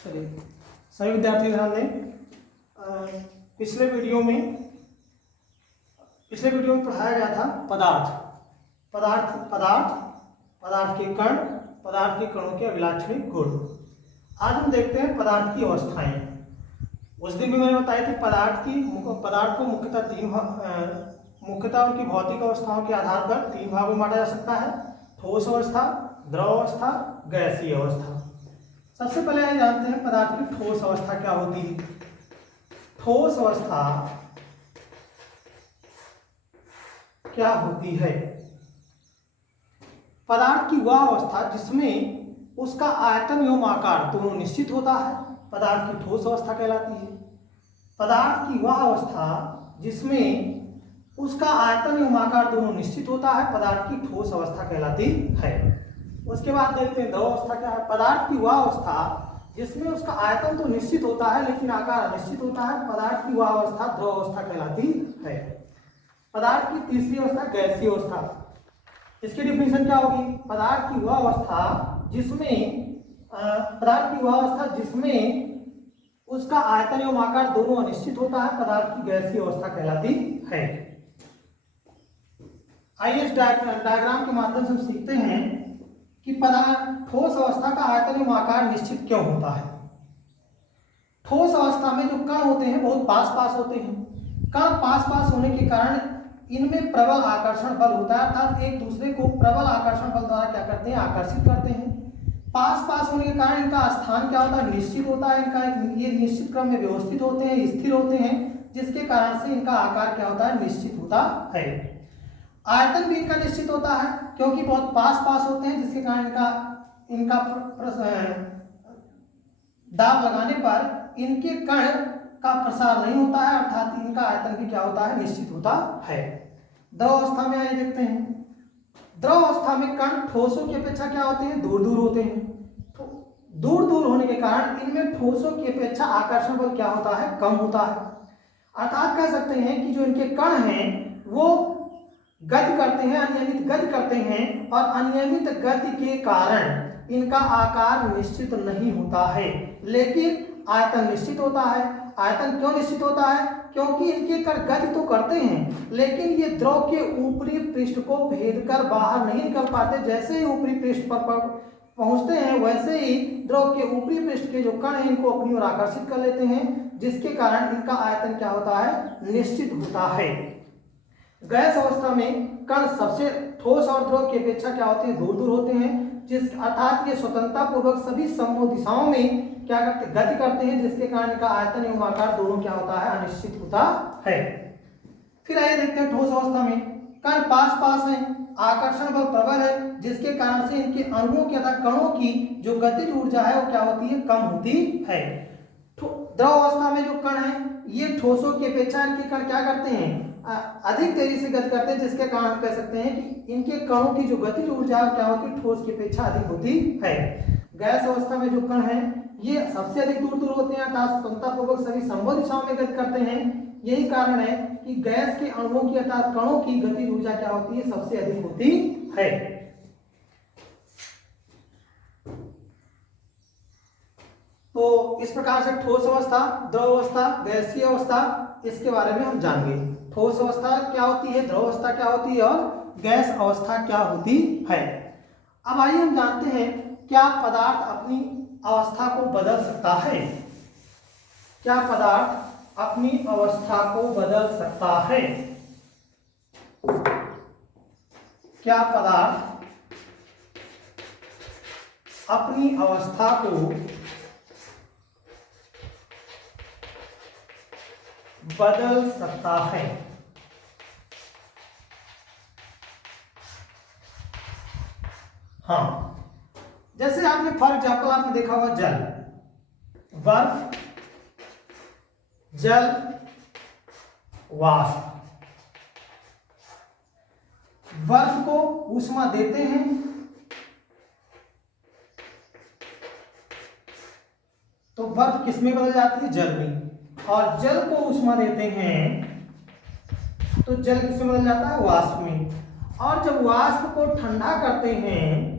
चलिए, सभी विद्यार्थी ध्यान दें। पिछले वीडियो में पढ़ाया गया था पदार्थ के कण, पदार्थ के कणों के अभिलाक्षणिक गुण। आज हम देखते हैं पदार्थ की अवस्थाएं। उस दिन भी मैंने बताया कि पदार्थ को मुख्यतः उनकी भौतिक अवस्थाओं के आधार पर तीन भागों में बांटा जा सकता है: ठोस अवस्था, द्रव अवस्था, गैसीय अवस्था। सबसे पहले आइए जानते हैं पदार्थ की ठोस अवस्था क्या होती है। ठोस अवस्था क्या होती है? पदार्थ की वह अवस्था जिसमें उसका आयतन एवं आकार दोनों निश्चित होता है, पदार्थ की ठोस अवस्था कहलाती है। पदार्थ की वह अवस्था जिसमें उसका आयतन एवं आकार दोनों निश्चित होता है, पदार्थ की ठोस अवस्था कहलाती है। उसके बाद देखते हैं द्रव अवस्था क्या है। पदार्थ की वह अवस्था जिसमें उसका आयतन तो निश्चित होता है लेकिन आकार अनिश्चित होता है, पदार्थ की वह अवस्था द्रव अवस्था कहलाती है। पदार्थ की तीसरी अवस्था गैसीय अवस्था। इसकी डिफिनेशन क्या होगी? पदार्थ की वह अवस्था जिसमें उसका आयतन एवं आकार दोनों अनिश्चित होता है, पदार्थ की गैसीय अवस्था कहलाती है। आइए इस डायग्राम के माध्यम से हम सीखते हैं कि ठोस अवस्था का आयतन एवं आकार निश्चित क्यों होता है। ठोस अवस्था में जो कण होते हैं बहुत पास होते हैं। कण पास होने के कारण इनमें प्रबल आकर्षण बल होता है, अर्थात एक दूसरे को प्रबल आकर्षण बल द्वारा क्या करते हैं? आकर्षित करते हैं। पास होने के कारण इनका स्थान क्या होता है? निश्चित होता है। ये निश्चित क्रम में व्यवस्थित होते हैं, स्थिर होते हैं, जिसके कारण से इनका आकार क्या होता है? निश्चित होता है। आयतन भी इनका निश्चित होता है क्योंकि बहुत पास होते हैं, जिसके कारण इनका दाब लगाने पर इनके कण का प्रसार नहीं होता है, अर्थात इनका आयतन भी क्या होता है? निश्चित होता है। द्रव अवस्था में आइए देखते हैं। द्रव अवस्था में कण ठोसों की अपेक्षा क्या होते हैं? दूर होते हैं। तो दूर होने के कारण इनमें ठोसों की अपेक्षा आकर्षण बल क्या होता है? कम होता है। अर्थात कह सकते हैं कि जो इनके कण हैं वो गति करते हैं, अनियमित गति करते हैं, और अनियमित गति के कारण इनका आकार निश्चित नहीं होता है, लेकिन आयतन निश्चित होता है। आयतन क्यों निश्चित होता है? क्योंकि इनके कण गति तो करते हैं लेकिन ये द्रव के ऊपरी पृष्ठ को भेद कर बाहर नहीं निकल पाते। जैसे ही ऊपरी पृष्ठ पर पहुंचते हैं वैसे ही द्रव के ऊपरी पृष्ठ के जो कण हैं इनको अपनी ओर आकर्षित कर लेते हैं, जिसके कारण इनका आयतन क्या होता है? निश्चित होता है। गैस अवस्था में कण सबसे ठोस और द्रव की अपेक्षा क्या होते हैं? दूर होते हैं, अर्थात ये स्वतंत्रता पूर्वक सभी संभव दिशाओं में क्या करते? गति करते हैं, जिसके कारण इनका आयतन एवं आकार दोनों क्या होता है? अनिश्चित होता है। फिर आइए देखते हैं ठोस अवस्था में कण पास हैं, आकर्षण बल प्रबल है, जिसके कारण से इनके अणुओं की अर्थात कणों की जो गतिज ऊर्जा है वो क्या होती है? कम होती है। द्रव अवस्था में जो कण है ये ठोसों की अपेक्षा इनके कण क्या करते हैं? अधिक तेजी से गति करते हैं, जिसके कारण हम कह सकते हैं कि इनके कणों की जो गतिज ऊर्जा क्या होती है? ठोस की अपेक्षा अधिक होती है। गैस अवस्था में जो कण है ये सबसे अधिक दूर होते हैं, अर्थात स्वतंत्रतापूर्वक सभी संभव दिशाओं में गति करते हैं। यही कारण है कि गैस के अणुओं की अर्थात कणों की गतिज ऊर्जा क्या होती है? सबसे अधिक होती है। तो इस प्रकार से ठोस अवस्था, द्रव अवस्था, गैसीय अवस्था, इसके बारे में हम जानेंगे। ठोस अवस्था क्या होती है, द्रव अवस्था क्या होती है और गैस अवस्था क्या होती है। अब आइए हम जानते हैं क्या पदार्थ अपनी अवस्था को बदल सकता है? क्या पदार्थ अपनी अवस्था को बदल सकता है? क्या पदार्थ अपनी अवस्था को बदल सकता है? हाँ, जैसे आपने फॉर एग्जाम्पल आपने देखा होगा जल, बर्फ, जल, वाष्प। बर्फ को ऊष्मा देते हैं तो बर्फ किसमें बदल जाती है? जल में। और जल को ऊष्मा देते हैं तो जल किसमें बदल जाता है? वाष्प में। और जब वाष्प को ठंडा करते हैं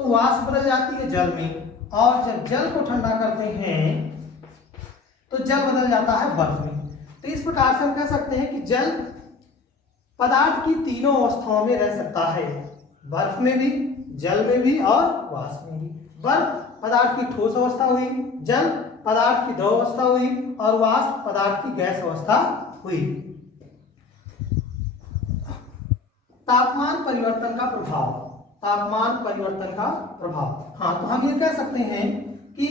तो वाष्प बदल जाती है जल में, और जब जल को ठंडा करते हैं तो जल बदल जाता है बर्फ में। तो इस प्रकार से हम कह सकते हैं कि जल पदार्थ की तीनों अवस्थाओं में रह सकता है, बर्फ में भी, जल में भी और वाष्प में भी। बर्फ पदार्थ की ठोस अवस्था हुई, जल पदार्थ की द्रव अवस्था हुई, और वाष्प पदार्थ की गैस अवस्था हुई। तापमान परिवर्तन का प्रभाव, तापमान परिवर्तन का प्रभाव, हाँ, तो हम ये कह सकते हैं कि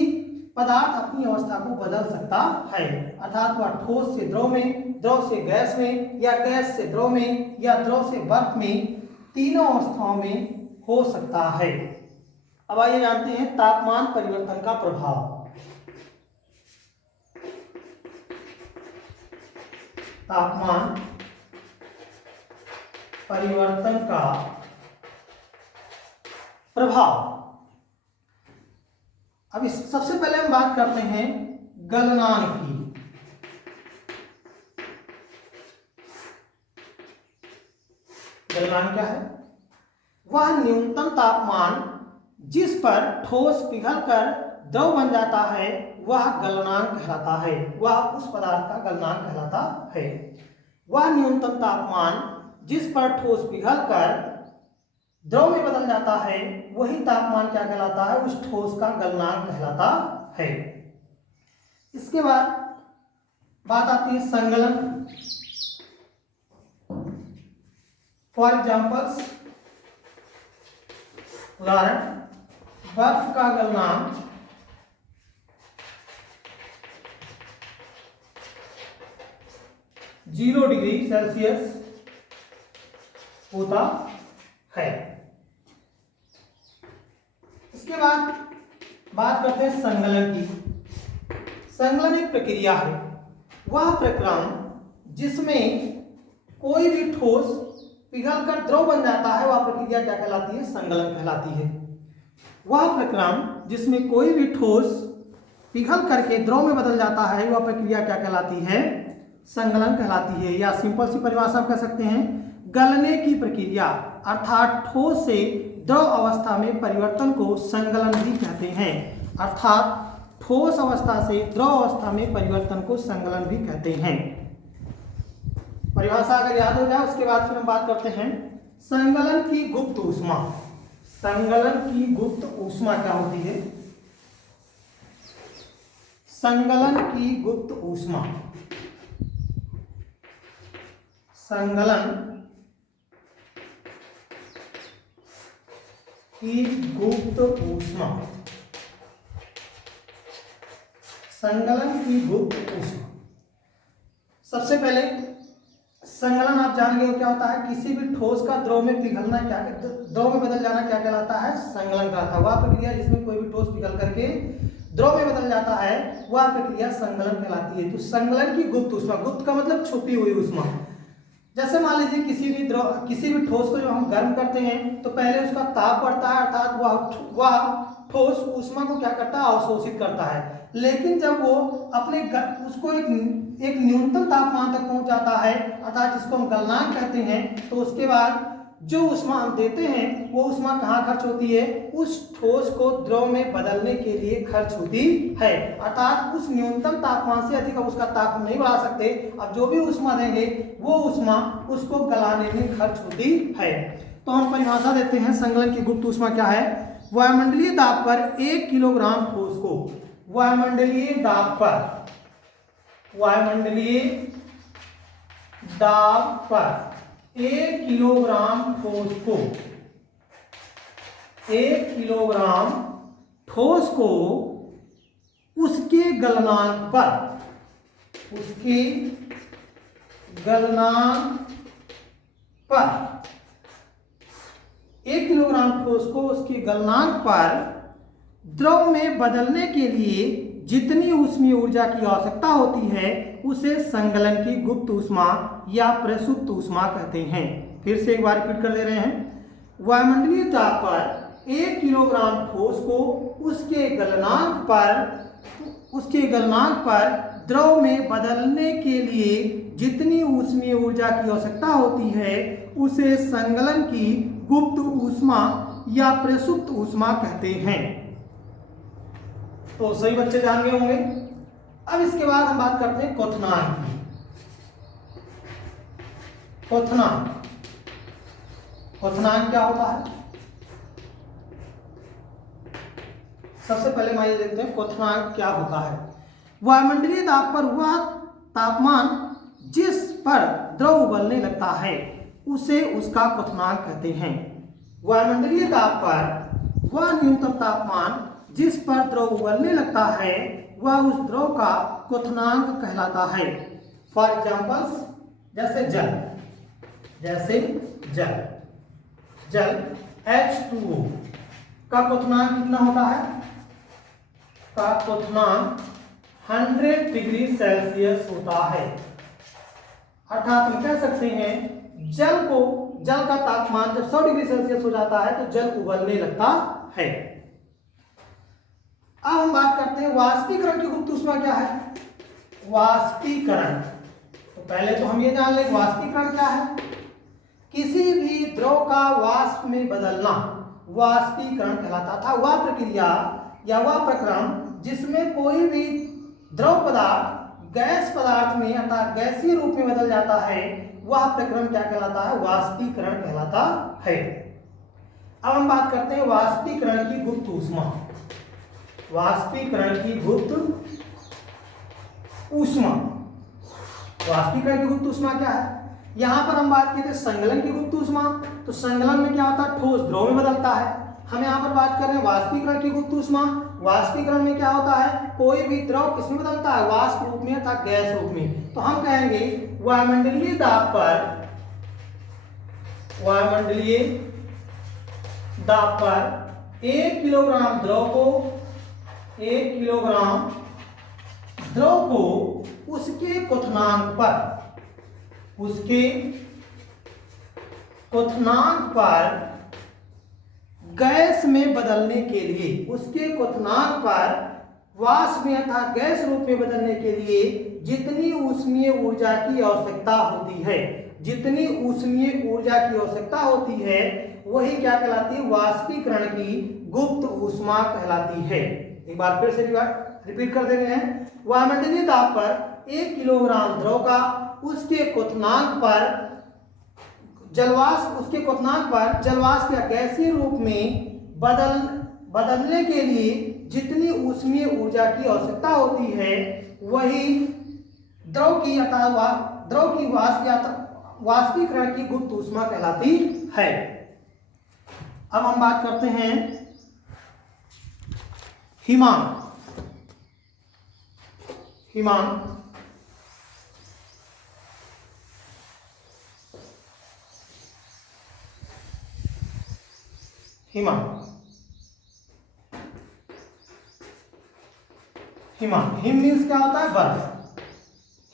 पदार्थ अपनी अवस्था को बदल सकता है, अर्थात वह ठोस से द्रव में, द्रव से गैस में, या गैस से द्रव में, या द्रव से बर्फ में, तीनों अवस्थाओं में हो सकता है। अब आइए जानते हैं तापमान परिवर्तन का प्रभाव। तापमान परिवर्तन का प्रभाव। अब इस सबसे पहले हम बात करते हैं गलनांक की। गलनांक क्या है? वह न्यूनतम तापमान जिस पर ठोस पिघलकर द्रव बन जाता है वह गलनांक कहलाता है, वह उस पदार्थ का गलनांक कहलाता है। वह न्यूनतम तापमान जिस पर ठोस पिघलकर द्रव में बदल जाता है वही तापमान क्या कहलाता है? उस ठोस का गलनांक कहलाता है। इसके बाद बात आती है संगलन। फॉर एग्जाम्पल्स, उदाहरण, बर्फ का गलनांक 0 डिग्री सेल्सियस होता है। इसके बाद बात करते हैं संगलन की। संगलन एक प्रक्रिया है, वह प्रक्रम जिसमें कोई भी ठोस पिघलकर द्रव बन जाता है वह प्रक्रिया क्या कहलाती है? संगलन कहलाती है। वह प्रक्रम जिसमें कोई भी ठोस पिघल करके द्रव में बदल जाता है वह प्रक्रिया क्या कहलाती है? संगलन कहलाती है। या सिंपल सी परिभाषा कह सकते हैं, गलने की प्रक्रिया अर्थात ठोस से द्रव अवस्था में परिवर्तन को संगलन भी कहते हैं। अर्थात ठोस अवस्था से द्रव अवस्था में परिवर्तन को संगलन भी कहते हैं। परिभाषा अगर याद हो जाए उसके बाद फिर हम बात करते हैं संगलन की गुप्त ऊष्मा। संगलन की गुप्त ऊष्मा क्या होती है? संगलन की गुप्त ऊष्मा, संगलन की गुप्त ऊष्मा, संगलन की गुप्त ऊष्मा। सबसे पहले संगलन आप जान गए हो क्या होता है? किसी भी ठोस का द्रव में पिघलना, क्या द्रव में बदल जाना क्या कहलाता है? संगलन कहलाता है। वह प्रक्रिया जिसमें कोई भी ठोस पिघल करके द्रव में बदल जाता है वह प्रक्रिया संगलन कहलाती है। तो संगलन की गुप्त ऊष्मा, गुप्त का मतलब छुपी हुई ऊष्मा। जैसे मान लीजिए किसी भी ठोस को जब हम गर्म करते हैं तो पहले उसका ताप बढ़ता है, अर्थात वह ठोस ऊष्मा को क्या करता है? अवशोषित करता है। लेकिन जब वो अपने उसको एक न्यूनतम तापमान तक पहुंच जाता है, अर्थात जिसको हम गलनांक कहते हैं, तो उसके बाद जो ऊष्मा हम देते हैं वो ऊष्मा कहाँ खर्च होती है? उस ठोस को द्रव में बदलने के लिए खर्च होती है। अर्थात उस न्यूनतम तापमान से अधिक उसका ताप हम नहीं बढ़ा सकते। अब जो भी ऊष्मा देंगे वो ऊष्मा उसको गलाने में खर्च होती है। तो हम परिभाषा देते हैं संगलन की गुप्त ऊष्मा क्या है? वायुमंडलीय दाब पर 1 किलोग्राम ठोस को, वायुमंडलीय दाब पर, वायुमंडलीय दाब पर 1 किलोग्राम ठोस को, 1 किलोग्राम ठोस को उसके गलनांक पर, उसके गलनांक पर, 1 किलोग्राम ठोस को उसके गलनांक पर द्रव में बदलने के लिए जितनी ऊष्मीय ऊर्जा की आवश्यकता होती है उसे संगलन की गुप्त ऊष्मा या प्रसुप्त ऊष्मा कहते हैं। फिर से एक बार रिपीट कर ले रहे हैं। वायुमंडलीय दाब पर 1 किलोग्राम ठोस को उसके गलनांक पर द्रव में बदलने के लिए जितनी ऊष्मीय ऊर्जा की आवश्यकता होती है उसे संगलन की गुप्त ऊष्मा या प्रसुप्त ऊष्मा कहते हैं। तो सही बच्चे जान गए होंगे। अब इसके बाद हम बात करते हैं क्वथनांक की। क्वथनांक, क्वथनांक क्या होता है? सबसे पहले हम ये देखते हैं क्वथनांक क्या होता है। वायुमंडलीय दाब पर वह तापमान जिस पर द्रव उबलने लगता है उसे उसका क्वथनांक कहते हैं। वायुमंडलीय दाब पर वह न्यूनतम तापमान जिस पर द्रव उबलने लगता है वह उस द्रव का क्वथनांक कहलाता है। फॉर एग्जाम्पल्स, जैसे जल, जल H2O का क्वथनांक कितना होता है? का क्वथनांक 100 डिग्री सेल्सियस होता है। अर्थात हम कह सकते हैं जल का तापमान जब 100 डिग्री सेल्सियस हो जाता है तो जल उबलने लगता है। अब हम बात करते हैं वाष्पीकरण की गुप्त ऊष्मा क्या है। वाष्पीकरण, तो पहले तो हम ये जान लें वाष्पीकरण क्या है। किसी भी द्रव का वाष्प में बदलना वाष्पीकरण कहलाता था। वह प्रक्रिया या वह प्रक्रम जिसमें कोई भी द्रव पदार्थ गैस पदार्थ में अर्थात गैसीय रूप में बदल जाता है वह प्रक्रम क्या कहलाता है? वाष्पीकरण कहलाता है। अब हम बात करते हैं वाष्पीकरण की गुप्त ऊष्मा। वाष्पीकरण की गुप्त ऊष्मा, वाष्पीकरण की गुप्त ऊष्मा क्या है? यहां पर हम बात करते हैं संगलन की गुप्त ऊष्मा। तो संगलन में क्या होता है? ठोस द्रव में बदलता है। हम यहाँ पर बात कर रहे हैं वाष्पीकरण की गुप्त ऊष्मा। वाष्पीकरण में क्या होता है? कोई भी द्रव किसमें बदलता है? वाष्प रूप में अर्थात गैस रूप में। तो हम कहेंगे वायुमंडलीय दाब पर 1 किलोग्राम द्रव को उसके क्वथनांक पर गैस में बदलने के लिए, उसके क्वथनांक पर वाष्प में अर्थात गैस रूप में बदलने के लिए जितनी ऊष्मीय ऊर्जा की आवश्यकता होती है वही क्या कहलाती है? वाष्पीकरण की गुप्त ऊष्मा कहलाती है। एक बार फिर से रिपीट कर दे रहे हैं। वायुमंडलीय दाब पर 1 किलोग्राम द्रव का उसके क्वथनांक पर जलवाष्प या गैसीय रूप में बदलने के लिए जितनी ऊष्मीय ऊर्जा की आवश्यकता होती है वही द्रव की वाष्पीकरण की गुप्त ऊष्मा कहलाती है। अब हम बात करते हैं हिमांक। हिम मीन्स क्या होता है? बर्फ।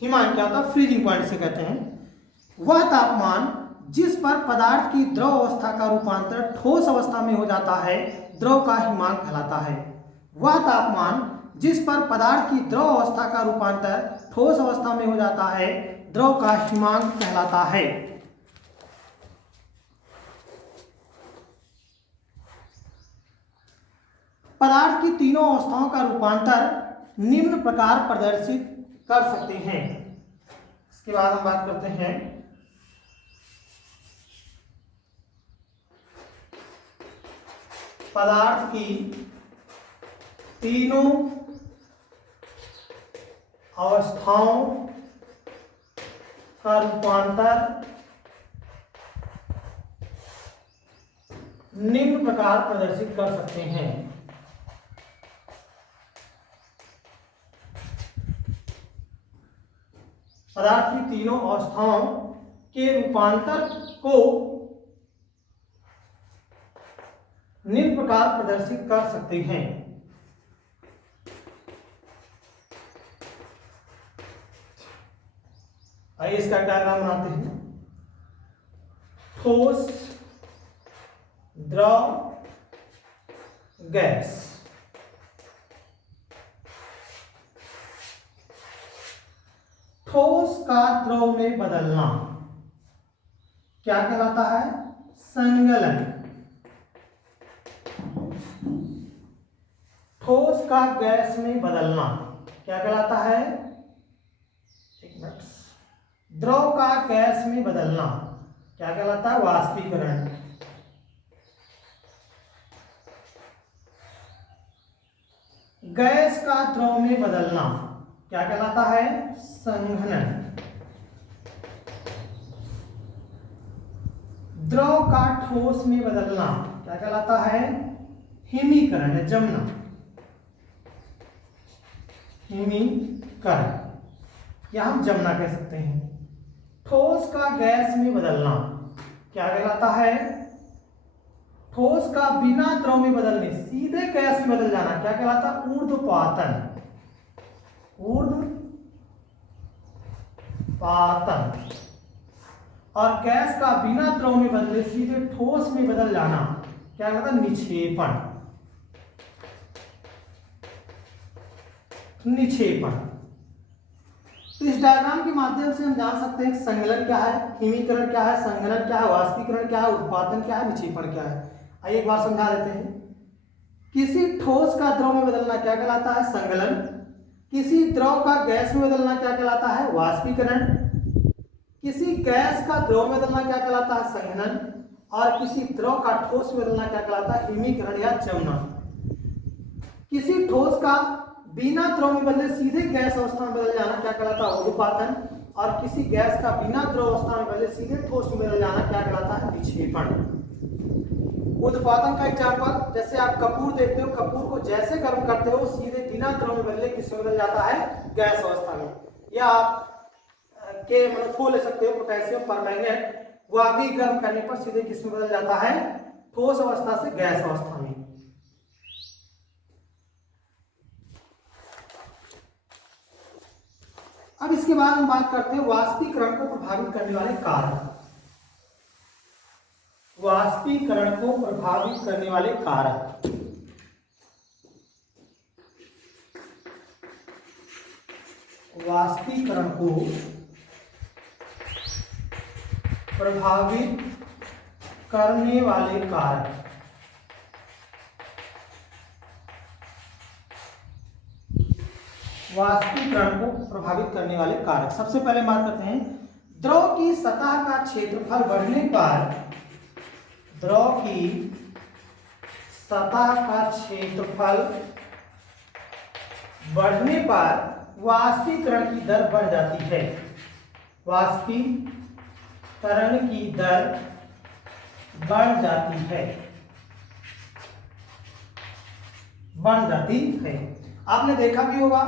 हिमांक क्या होता है? फ्रीजिंग पॉइंट से कहते हैं वह तापमान जिस पर पदार्थ की द्रव अवस्था का रूपांतर ठोस अवस्था में हो जाता है द्रव का हिमांक कहलाता है। वह तापमान जिस पर पदार्थ की द्रव अवस्था का रूपांतर ठोस अवस्था में हो जाता है द्रव का हिमांक कहलाता है। पदार्थ की तीनों अवस्थाओं का रूपांतर निम्न प्रकार प्रदर्शित कर सकते हैं। इसके बाद हम बात करते हैं पदार्थ की तीनों अवस्थाओं का रूपांतर निम्न प्रकार प्रदर्शित कर सकते हैं। पदार्थ की तीनों अवस्थाओं के रूपांतर को निम्न प्रकार प्रदर्शित कर सकते हैं। आइए इसका डायग्राम बनाते हैं। ठोस, द्रव, गैस। ठोस का द्रव में बदलना क्या कहलाता है? संगलन। का गैस में बदलना क्या कहलाता है? एक मिनट। द्रव का गैस में बदलना क्या कहलाता है? वाष्पीकरण। गैस का द्रव में बदलना क्या कहलाता है? संघनन। द्रव का ठोस में बदलना क्या कहलाता है? हिमीकरण या जमना। हिमीकरण या हम जमना कह सकते हैं। ठोस का गैस में बदलना क्या कहलाता है? ठोस का बिना द्रव में बदलने सीधे गैस में बदल जाना क्या कहलाता है? ऊर्ध्वपातन। ऊर्ध्वपातन। और गैस का बिना द्रव में बदले सीधे ठोस में बदल जाना क्या कहलाता है? निक्षेपण। तो इस डायग्राम के माध्यम से हम जान सकते हैं कि संगलन क्या है, हिमीकरण क्या है, संघनन क्या है, वाष्पीकरण क्या है, उत्पादन क्या है, निक्षेपण क्या है। आइए एक बार समझा देते हैं। किसी ठोस का द्रव में बदलना क्या कहलाता है? संगलन। किसी द्रव का गैस में बदलना क्या कहलाता है? वाष्पीकरण। किसी गैस का द्रव में बदलना क्या कहलाता है? संघनन। और किसी द्रव का ठोस में बदलना क्या कहलाता है? हिमीकरण या जमना। किसी ठोस का बिना द्रव में बदले सीधे गैस अवस्था में बदल जाना क्या कहलाता है? ऊर्ध्वपातन। और किसी गैस का बिना द्रव अवस्था में बदले सीधे ठोस में बदल जाना क्या कहलाता है? निक्षेपण। ऊर्ध्वपातन का एग्जाम्पल, जैसे आप कपूर देखते हो, कपूर को जैसे गर्म करते हो सीधे बिना द्रव में बदले किसमें बदल जाता है? गैस अवस्था में। या आप के मतलब ले सकते हो, पोटेशियम परमैंगनेट, वह भी गर्म करने पर सीधे किसमें बदल जाता है? ठोस अवस्था से गैस अवस्था में। अब इसके बाद हम बात करते हैं वाष्पीकरण को प्रभावित करने वाले कारक। वाष्पीकरण को प्रभावित करने वाले कारक। वाष्पीकरण को प्रभावित करने वाले कारक। वाष्पीकरण को प्रभावित करने वाले कारक। सबसे पहले बात करते हैं द्रव की सतह का क्षेत्रफल बढ़ने पर, द्रव की सतह का क्षेत्रफल बढ़ने पर वाष्पीकरण की दर बढ़ जाती है। वाष्पीकरण की दर बढ़ जाती है, बढ़ जाती है। आपने देखा भी होगा,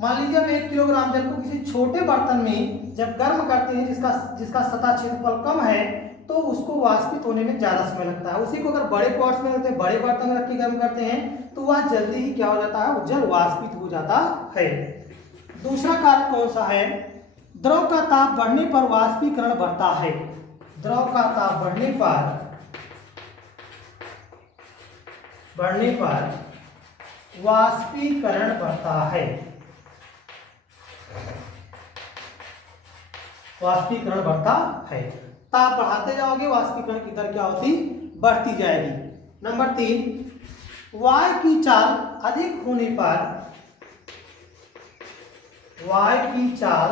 मान लीजिए हम 1 किलोग्राम जल को किसी छोटे बर्तन में जब गर्म करते हैं जिसका सतह क्षेत्रफल कम है, तो उसको वाष्पित होने में ज्यादा समय लगता है। उसी को अगर बड़े पॉट्स में रखते हैं, बड़े बर्तन में रख के गर्म करते हैं, तो वह जल्दी ही क्या हो जाता है? जल वाष्पित हो जाता है। दूसरा कारक कौन सा है? द्रव का ताप बढ़ने पर वाष्पीकरण बढ़ता है। द्रव का ताप बढ़ने पर वाष्पीकरण बढ़ता है। वाष्पीकरण बढ़ता है। ताप बढ़ाते जाओगे, वाष्पीकरण की दर क्या होती? बढ़ती जाएगी। नंबर 3, वायु की चाल अधिक होने पर, वायु की चाल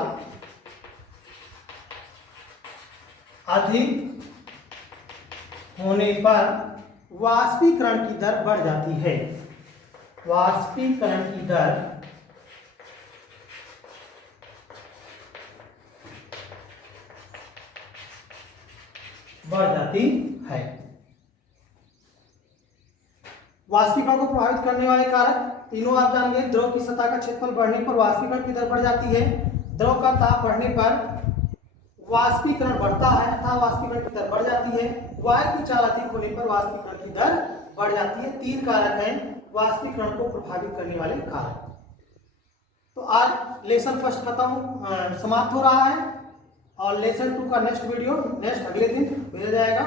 अधिक होने पर वाष्पीकरण की दर बढ़ जाती है। वाष्पीकरण की दर बढ़ जाती है। वाष्पीकरण को प्रभावित करने वाले कारक तीनों आप जान गए। द्रव की सतह का क्षेत्रफल बढ़ने पर वाष्पीकरण की दर बढ़ जाती है। द्रव का ताप बढ़ने पर वाष्पीकरण बढ़ता है अथवा वाष्पीकरण की दर बढ़ जाती है। वायु की चाल अधिक होने पर वाष्पीकरण की दर बढ़ जाती है। 3 कारक हैं वाष्पीकरण को प्रभावित करने वाले कारक। तो आज लेसन फर्स्ट समाप्त हो रहा है और लेसन 2 का नेक्स्ट वीडियो अगले दिन भेजा जाएगा।